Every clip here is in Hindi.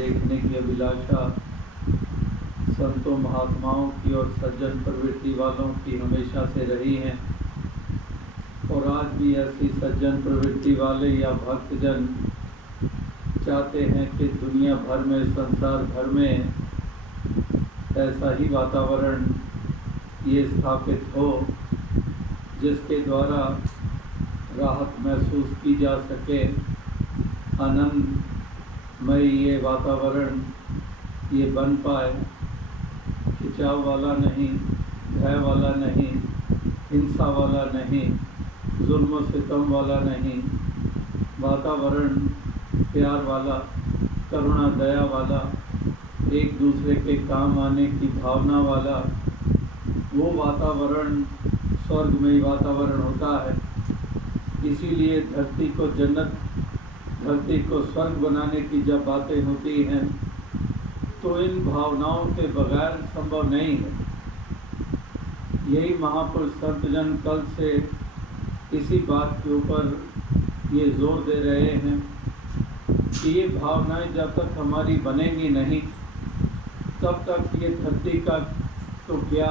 देखने की अभिलाषा संतों महात्माओं की और सज्जन प्रवृत्ति वालों की हमेशा से रही है। और आज भी ऐसी सज्जन प्रवृत्ति वाले या भक्तजन चाहते हैं कि दुनिया भर में, संसार भर में ऐसा ही वातावरण ये स्थापित हो जिसके द्वारा राहत महसूस की जा सके, आनंदमय ये वातावरण ये बन पाए, खिंचाव वाला नहीं, भय वाला नहीं, हिंसा वाला नहीं, जुल्म सितम वाला नहीं, वातावरण प्यार वाला, करुणा दया वाला, एक दूसरे के काम आने की भावना वाला, वो वातावरण स्वर्गमय वातावरण होता है। इसीलिए धरती को जन्नत, धरती को स्वर्ग बनाने की जब बातें होती हैं तो इन भावनाओं के बगैर संभव नहीं है। यही महापुरुष संतजन कल से इसी बात के ऊपर ये जोर दे रहे हैं कि ये भावनाएं जब तक हमारी बनेंगी नहीं, तब तक ये धरती का तो क्या,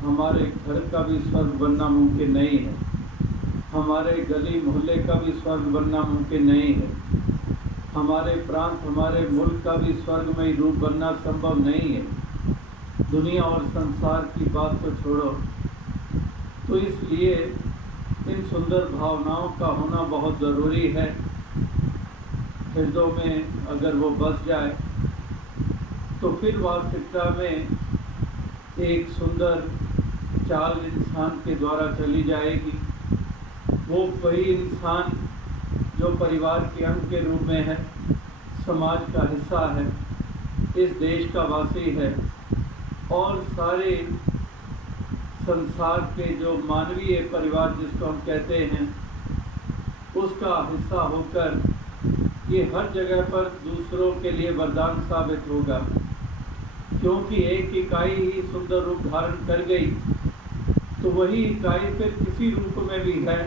हमारे घर का भी स्वर्ग बनना मुमकिन नहीं है, हमारे गली मोहल्ले का भी स्वर्ग बनना मुमकिन नहीं है, हमारे प्रांत, हमारे मुल्क का भी स्वर्गमय रूप बनना संभव नहीं है। दुनिया और संसार की बात तो छोड़ो। तो इसलिए इन सुंदर भावनाओं का होना बहुत ज़रूरी है। हृदयों में अगर वो बस जाए तो फिर वास्तविकता में एक सुंदर चाल इंसान के द्वारा चली जाएगी। वो वही इंसान जो परिवार के अंग के रूप में है, समाज का हिस्सा है, इस देश का वासी है और सारे संसार के जो मानवीय परिवार जिसको हम कहते हैं उसका हिस्सा होकर ये हर जगह पर दूसरों के लिए वरदान साबित होगा। क्योंकि एक इकाई ही सुंदर रूप धारण कर गई तो वही इकाई फिर किसी रूप में भी है,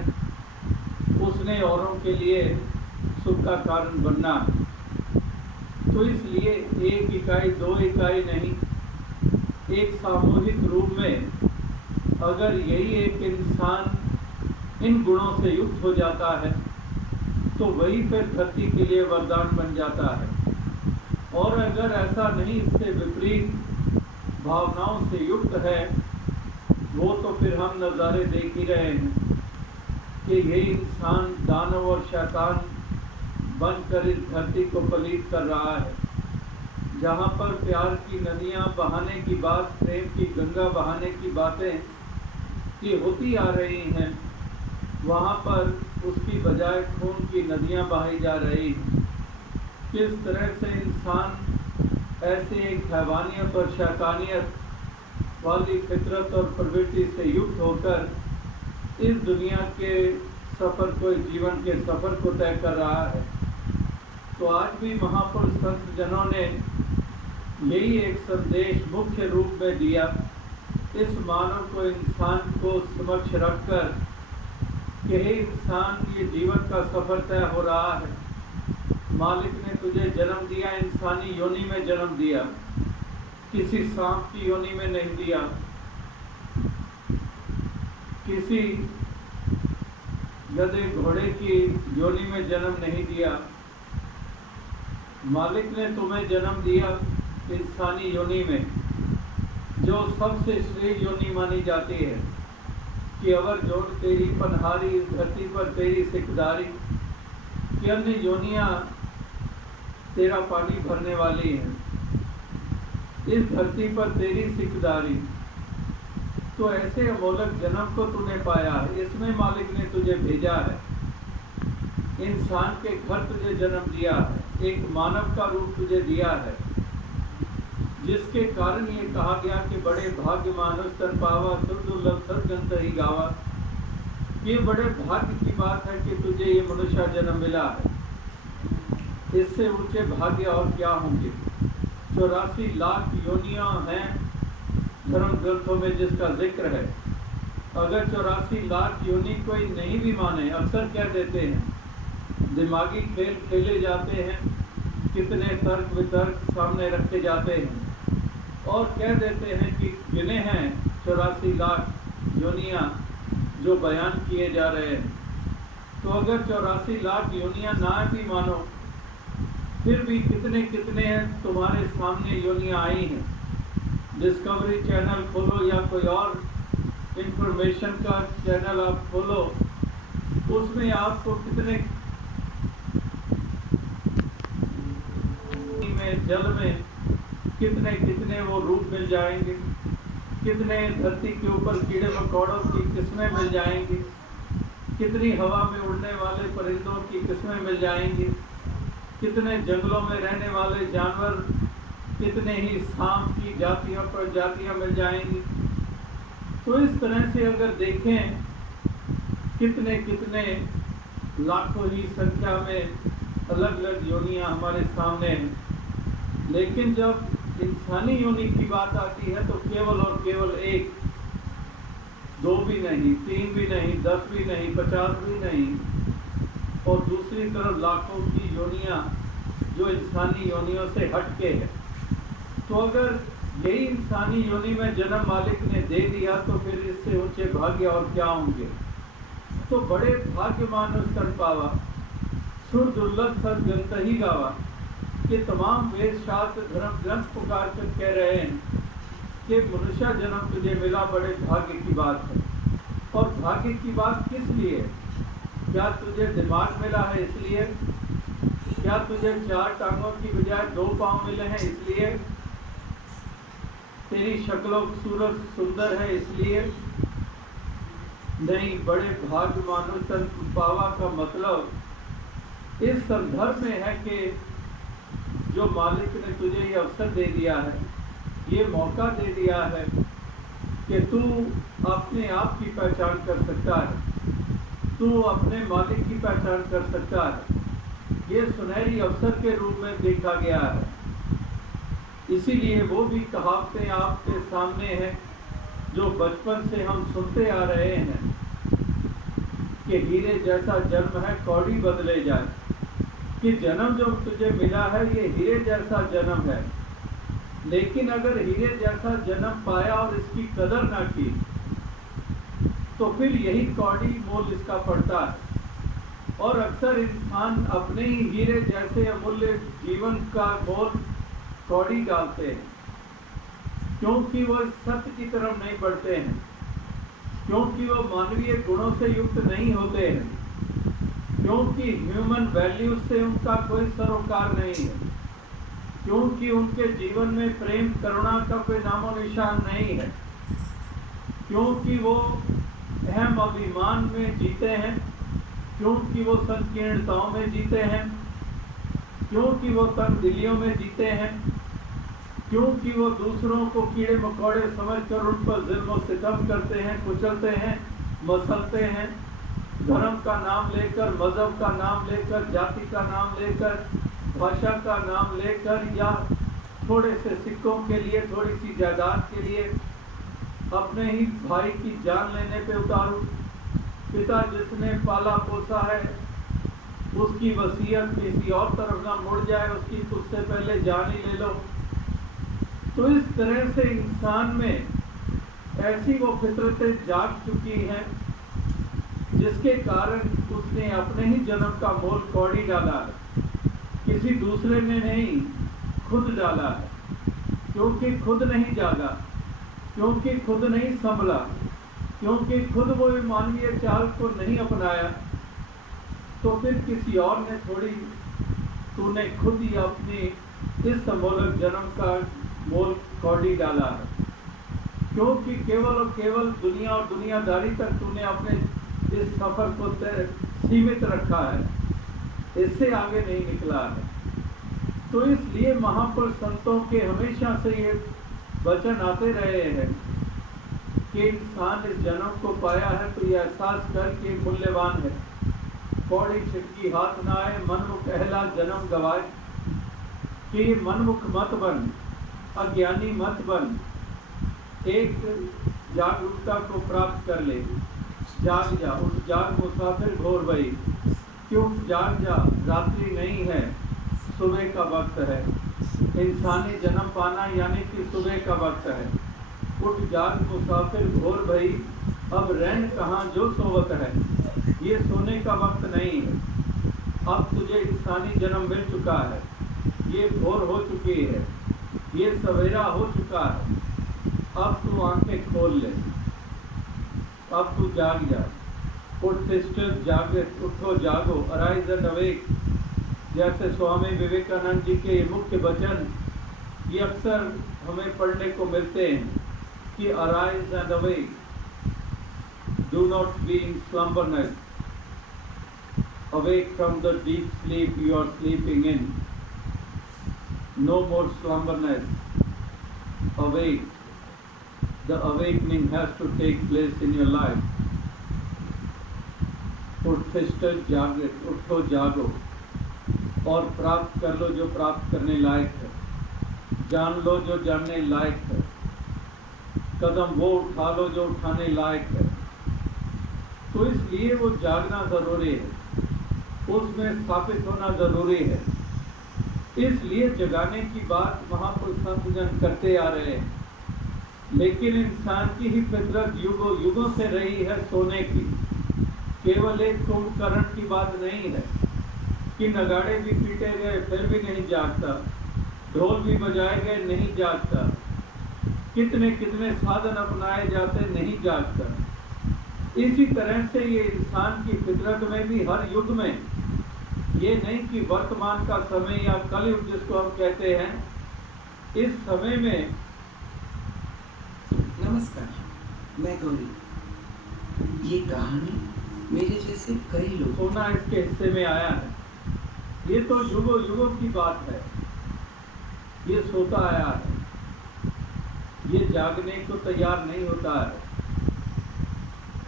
उसने औरों के लिए सुख का कारण बनना है। तो इसलिए एक इकाई, दो इकाई नहीं, एक सामूहिक रूप में अगर यही एक इंसान इन गुणों से युक्त हो जाता है तो वही फिर धरती के लिए वरदान बन जाता है। और अगर ऐसा नहीं, इससे विपरीत भावनाओं से युक्त है, वो तो फिर हम नज़ारे देख ही रहे हैं कि यही इंसान दानव और शैतान बनकर इस धरती को पलीत कर रहा है। जहाँ पर प्यार की नदियाँ बहाने की बात, प्रेम की गंगा बहाने की बातें ये होती आ रही हैं, वहाँ पर उसकी बजाय खून की नदियाँ बहाई जा रही हैं। किस तरह से इंसान ऐसे एक हैवानियत और शैतानियत वाली फितरत और प्रवृत्ति से युक्त होकर इस दुनिया के सफ़र को, जीवन के सफ़र को तय कर रहा है। तो आज भी महापुरुष संत जनों ने यही एक संदेश मुख्य रूप में दिया। इस मानव को, इंसान को समक्ष रखकर कि हे इंसान, ये जीवन का सफ़र तय हो रहा है। मालिक ने तुझे जन्म दिया, इंसानी योनि में जन्म दिया, किसी सांप की योनि में नहीं दिया, किसी गधे घोड़े की योनि में जन्म नहीं दिया। मालिक ने तुम्हें जन्म दिया इंसानी योनि में, जो सबसे श्रेष्ठ योनि मानी जाती है कि अवर जोड़ तेरी पनहारी, इस धरती पर तेरी सिकदारी, कि अन्य योनियाँ तेरा पानी भरने वाली हैं, इस धरती पर तेरी सिकदारी। तो ऐसे अमोलक जन्म को तूने पाया है, इसमें मालिक ने तुझे भेजा है, इंसान के घर तुझे जन्म दिया है, एक मानव का रूप तुझे दिया है, जिसके कारण ये कहा गया कि बड़े भाग्य मानुष तन पावा, दुर्लभ सदगंत ही गावा। ये बड़े भाग्य की बात है कि तुझे ये मनुष्य जन्म मिला है। इससे ऊंचे भाग्य और क्या होंगे। 84 लाख योनियां हैं धर्म ग्रंथों में जिसका जिक्र है। अगर 84 लाख योनि कोई नहीं भी माने, अक्सर कह देते हैं, दिमागी खेल खेले जाते हैं, कितने तर्क वितर्क सामने रखे जाते हैं और कह देते हैं कि गिने हैं 84 लाख योनियाँ जो बयान किए जा रहे हैं। तो अगर 84 लाख योनियाँ ना भी मानो, फिर भी कितने कितने तुम्हारे सामने योनियाँ आई हैं। डिस्कवरी चैनल खोलो या कोई और इंफॉर्मेशन का चैनल आप खोलो, उसमें आपको कितने में जल में कितने कितने वो रूप मिल जाएंगे, कितने धरती के ऊपर कीड़े मकोड़ों की किस्में मिल जाएंगी, कितनी हवा में उड़ने वाले परिंदों की किस्में मिल जाएंगी, कितने जंगलों में रहने वाले जानवर, कितने ही सांप की जातियों प्रजातियां मिल जाएंगी। तो इस तरह से अगर देखें कितने कितने लाखों ही संख्या में अलग अलग योनियां हमारे सामने हैं। लेकिन जब इंसानी योनि की बात आती है तो केवल और केवल एक, 2 भी नहीं, 3 भी नहीं, 10 भी नहीं, 50 भी नहीं, और दूसरी तरफ लाखों की योनियां जो इंसानी योनियों से हटके है। तो अगर यही इंसानी योनि में जन्म मालिक ने दे दिया तो फिर इससे ऊंचे भाग्य और क्या होंगे। तो बड़े भाग्यमान स्तन पावा, सुर दुर्लभ सद ग्रंथ ही गावा। ये तमाम वेद शास्त्र धर्म ग्रंथ पुकार कर कह रहे हैं कि मनुष्य जन्म तुझे मिला, बड़े भाग्य की बात है। और भाग्य की बात किस लिए? क्या तुझे दिमाग मिला है इसलिए? क्या तुझे 4 टांगों की बजाय 2 पांव मिले हैं इसलिए? तेरी शक्लों सूरत सुंदर है इसलिए? नहीं, बड़े भाग्यमान स्तन पावा का मतलब इस संदर्भ में है कि जो मालिक ने तुझे ये अवसर दे दिया है, ये मौका दे दिया है कि तू अपने आप की पहचान कर सकता है, तू अपने मालिक की पहचान कर सकता है। ये सुनहरी अवसर के रूप में देखा गया है। इसीलिए वो भी कहावतें आपके सामने हैं जो बचपन से हम सुनते आ रहे हैं कि हीरे जैसा जन्म है कौड़ी बदले जाए, कि जन्म जो तुझे मिला है ये हीरे जैसा जन्म है। लेकिन अगर हीरे जैसा जन्म पाया और इसकी कदर ना की तो फिर यही कौड़ी मोल इसका पड़ता है। और अक्सर इंसान अपने ही हीरे जैसे अमूल्य जीवन का मोल कौड़ी डालते हैं, क्योंकि वो सत्य की तरफ नहीं बढ़ते हैं, क्योंकि वो मानवीय गुणों से युक्त नहीं होते हैं, क्योंकि ह्यूमन वैल्यूज से उनका कोई सरोकार नहीं है, क्योंकि उनके जीवन में प्रेम करुणा का कोई नामो निशान नहीं है, क्योंकि वो अहम अभिमान में जीते हैं, क्योंकि वो संकीर्णताओं में जीते हैं, क्योंकि वो तंगदिलियों में जीते हैं, क्योंकि वो दूसरों को कीड़े मकोड़े समझकर उन पर जुल्म और सितम करते हैं, कुचलते हैं, मसलते हैं, धर्म का नाम लेकर, मजहब का नाम लेकर, जाति का नाम लेकर, भाषा का नाम लेकर, या थोड़े से सिक्कों के लिए, थोड़ी सी जायदाद के लिए अपने ही भाई की जान लेने पे उतारू। पिता जिसने पाला पोसा है उसकी वसीयत किसी और तरफ ना मुड़ जाए, उसकी उससे पहले जान ही ले लो। तो इस तरह से इंसान में ऐसी वो फितरतें जाग चुकी हैं जिसके कारण उसने अपने ही जन्म का मोल कौड़ी डाला है, किसी दूसरे ने नहीं, खुद डाला है। क्योंकि खुद नहीं जागा, क्योंकि खुद नहीं संभला, क्योंकि खुद वो मानवीय चाल को नहीं अपनाया, तो फिर किसी और ने थोड़ी, तूने खुद ही अपनी इस अमोलक जन्म का मोल कौड़ी डाला है। क्योंकि केवल और केवल दुनिया और दुनियादारी तक तूने अपने इस सफर को सीमित रखा है, इससे आगे नहीं निकला है। तो इसलिए महापुरुष संतों के हमेशा से ये वचन आते रहे हैं कि इंसान इस जन्म को पाया है तो ये एहसास कर के मूल्यवान है। कौड़ी छिटकी हाथ ना आए, मनमुख अहला जन्म गवाए, कि मनमुख मत बन, अज्ञानी मत बन, एक जागरूकता को प्राप्त कर ले। जाग जा, उस जाग मुसाफिर घोर भई, क्यों जाग जा, रात्रि नहीं है, सुबह का वक्त है। इंसानी जन्म पाना यानी कि सुबह का वक्त है। उठ जाग मुसाफिर घोर भई, अब रैन कहाँ जो सोवत है। ये सोने का वक्त नहीं है। अब तुझे इंसानी जन्म मिल चुका है। ये भोर हो चुकी है, ये सवेरा हो चुका है। अब तू आंखें खोल ले, अब तू जाग जा। उठ सिस्टर जागे, उठो जागो, अराइज एंड अवेक। जैसे स्वामी विवेकानंद जी के मुख्य वचन ये अक्सर हमें पढ़ने को मिलते हैं कि arise and awake, do not be in slumberness, awake from the deep sleep you are sleeping in, no more slumberness, awake. The awakening has to take place in your life. उठ सिस्टर जागे, उठो जागो और प्राप्त कर लो जो प्राप्त करने लायक है, जान लो जो जानने लायक है, कदम वो उठा लो जो उठाने लायक है। तो इसलिए वो जागना जरूरी है, उसमें स्थापित होना जरूरी है। इसलिए जगाने की बात महापुरुष संतजन करते आ रहे हैं। लेकिन इंसान की ही फितरत युगों युगों से रही है सोने की। केवल एक कुंभकर्ण की बात नहीं है कि नगाड़े भी पीटे गए फिर भी नहीं जागता, ढोल भी बजाए गए नहीं जागता, कितने कितने साधन अपनाए जाते नहीं जागता। इसी तरह से ये इंसान की फितरत में भी हर युग में, ये नहीं कि वर्तमान का समय या कलयुग जिसको हम कहते हैं, इस समय में। नमस्कार, मैं गौरी। ये कहानी मेरे जैसे कई लोग सोना इसके हिस्से में आया है। ये तो युगों युगों की बात है। ये सोता आया है, ये जागने को तैयार नहीं होता है।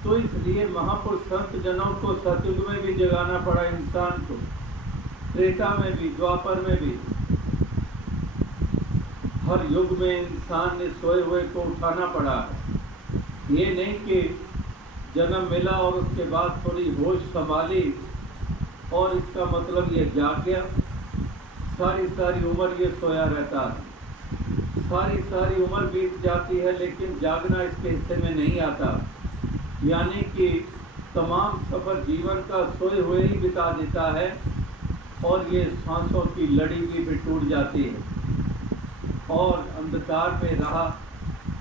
तो इसलिए महापुरुष संत जनों को सतयुग में भी जगाना पड़ा इंसान को, त्रेता में भी, द्वापर में भी। हर युग में इंसान ने सोए हुए को उठाना पड़ा है। ये नहीं कि जन्म मिला और उसके बाद थोड़ी होश संभाली और इसका मतलब ये जाग गया। सारी सारी उम्र ये सोया रहता है, सारी सारी उम्र बीत जाती है, लेकिन जागना इसके हिस्से में नहीं आता। यानी कि तमाम सफर जीवन का सोए हुए ही बिता देता है और ये सांसों की लड़ी भी फिर टूट जाती है और अंधकार में रहा,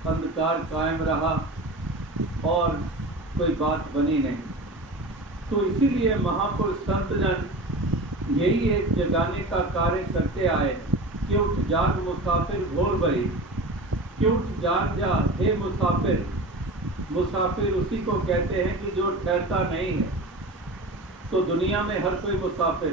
अंधकार कायम रहा और कोई बात बनी नहीं। तो इसीलिए महापुरुष संतजन यही एक जगाने का कार्य करते आए कि उठ जाग मुसाफिर घोर भई, कि उठ जाग जा हे मुसाफिर। मुसाफिर उसी को कहते हैं कि जो ठहरता नहीं है। तो दुनिया में हर कोई मुसाफिर